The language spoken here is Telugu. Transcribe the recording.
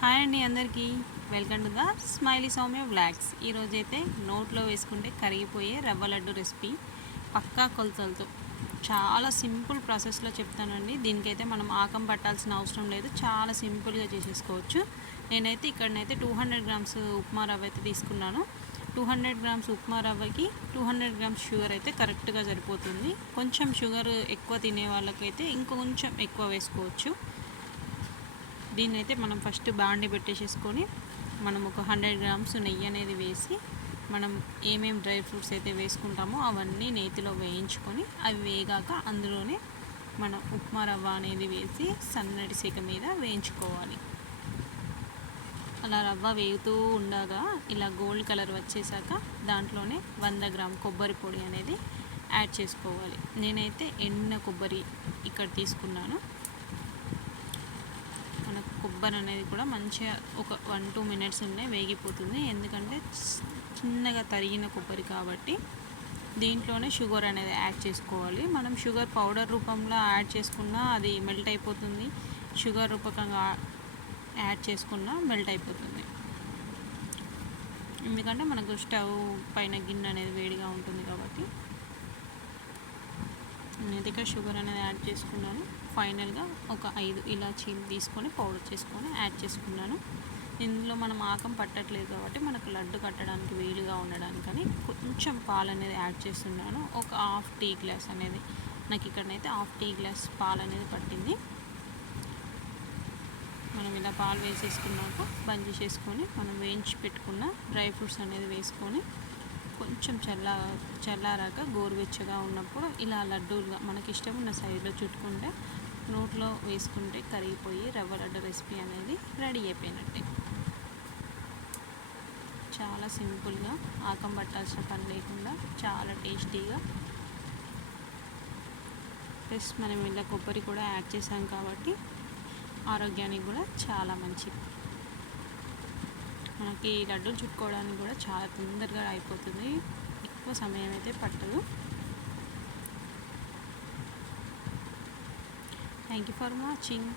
హాయ్ అండి అందరికీ. Welcome to the smiley Soumya blogs ఈరోజైతే నోట్లో వేసుకుంటే కరిగిపోయే రవ్వ లడ్డు రెసిపీ పక్కా కొలతలతో. చాలా సింపుల్ ప్రాసెస్లో చెప్తానండి. దీనికైతే మనం ఆకం పట్టాల్సిన అవసరం లేదు. చాలా సింపుల్గా చేసేసుకోవచ్చు. నేనైతే ఇక్కడనైతే టూ హండ్రెడ్ గ్రామ్స్ ఉప్మా రవ్వ అయితే తీసుకున్నాను. టూ హండ్రెడ్ గ్రామ్స్ ఉప్మా రవ్వకి టూ హండ్రెడ్ గ్రామ్స్ షుగర్ అయితే కరెక్ట్గా సరిపోతుంది. కొంచెం షుగర్ ఎక్కువ తినే వాళ్ళకైతే ఇంకొంచెం ఎక్కువ వేసుకోవచ్చు. దీన్ని అయితే మనం ఫస్ట్ బాండి పెట్టేసేసుకొని మనం ఒక హండ్రెడ్ గ్రామ్స్ నెయ్యి అనేది వేసి మనం ఏమేమి డ్రై ఫ్రూట్స్ అయితే వేసుకుంటామో అవన్నీ నేతిలో వేయించుకొని అవి వేగాక అందులోనే మనం ఉప్మా రవ్వ అనేది వేసి సన్నటి సెక మీద వేయించుకోవాలి. అలా రవ్వ వేగుతూ ఉండగా ఇలా గోల్డ్ కలర్ వచ్చేసాక దాంట్లోనే వంద గ్రామ్ కొబ్బరి పొడి అనేది యాడ్ చేసుకోవాలి. నేనైతే ఎండిన కొబ్బరి ఇక్కడ తీసుకున్నాను. కొబ్బరి అనేది కూడా మంచిగా ఒక వన్ టూ మినిట్స్ ఉండే వేగిపోతుంది. ఎందుకంటే చిన్నగా తరిగిన కొబ్బరి కాబట్టి దీంట్లోనే షుగర్ అనేది యాడ్ చేసుకోవాలి. మనం షుగర్ పౌడర్ రూపంలో యాడ్ చేసుకున్నా అది మెల్ట్ అయిపోతుంది. షుగర్ రూపకంగా యాడ్ చేసుకున్నా మెల్ట్ అయిపోతుంది. ఎందుకంటే మనకు స్టవ్ పైన గిన్నె అనేది వేడిగా ఉంటుంది కాబట్టి నేనైతే ఇక్కడ షుగర్ అనేది యాడ్ చేసుకున్నాను. ఫైనల్గా ఒక ఐదు ఇలాచీలు తీసుకొని పౌడర్ చేసుకొని యాడ్ చేసుకున్నాను. ఇందులో మనం ఆకం పట్టట్లేదు కాబట్టి మనకు లడ్డు కట్టడానికి వీలుగా ఉండడానికని కొంచెం పాలు అనేది యాడ్ చేస్తున్నాను. ఒక హాఫ్ టీ గ్లాస్ అనేది నాకు ఇక్కడనైతే హాఫ్ టీ గ్లాస్ పాలు అనేది పట్టింది. మనం ఇలా పాలు వేసేసుకున్నాక బంద్ చేసుకొని మనం వేయించి పెట్టుకున్న డ్రై ఫ్రూట్స్ అనేది వేసుకొని కొంచెం చల్ల చల్లారాక గోరువెచ్చగా ఉన్నప్పుడు ఇలా లడ్డూలుగా మనకి ఇష్టం ఉన్న సైజులో చుట్టుకుంటే నోట్లో వేసుకుంటే కరిగిపోయి రవ్వ లడ్డు రెసిపీ అనేది రెడీ అయిపోయినట్టే. చాలా సింపుల్గా ఆకం పట్టాల్సిన పని లేకుండా చాలా టేస్టీగా ప్లస్ మనం ఇలా కొబ్బరి కూడా యాడ్ చేసాం కాబట్టి ఆరోగ్యానికి కూడా చాలా మంచిది. మనకి లడ్డూలు చుట్టుకోవడానికి కూడా చాలా తొందరగా అయిపోతుంది. ఎక్కువ సమయం అయితే పట్టదు. Thank you for watching